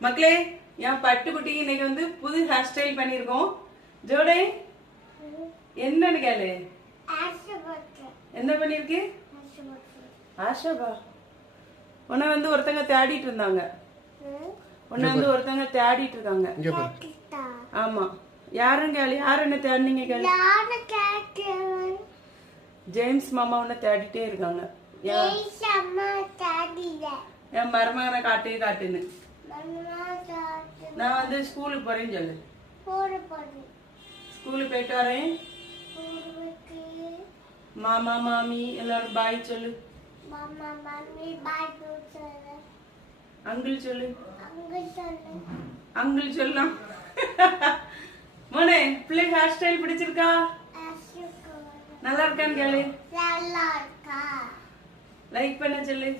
மக்களே என் பட்டுக்குட்டி இன்னைக்கு வந்து புது ஹேர் ஸ்டைல் பண்ணிருக்கோம். ஜோடே என்னன்னு கேளு. என்ன பண்ணிருக்கு? ஆஷாபா உன்னை வந்து ஒருத்தங்க தேடிட்டு இருந்தாங்க. உன்னை வந்து ஒருத்தங்க தேடிட்டு இருக்காங்க. ஆமா யாரும் கேளு. யாரு என்ன தேடினீங்க கேளு. ஜேம்ஸ் மாமா உன்னை தேடிட்டே இருக்காங்க. என் மருமகனை காட்டுன்னு நான் வந்து ஸ்கூலுக்கு போறேன்னு சொல்லு. ஸ்கூலுக்கு போயிட்டு வரேன். மாமா மாமி எல்லாரும் பாய் சொல்லு. அங்கிள் சொல்லு. அங்கிள் சொல்லலாம். மோனே பிள்ளை ஹேர் ஸ்டைல் பிடிச்சிருக்கா? நல்லா இருக்கான்னு கேளு. லைக் பண்ண சொல்லு.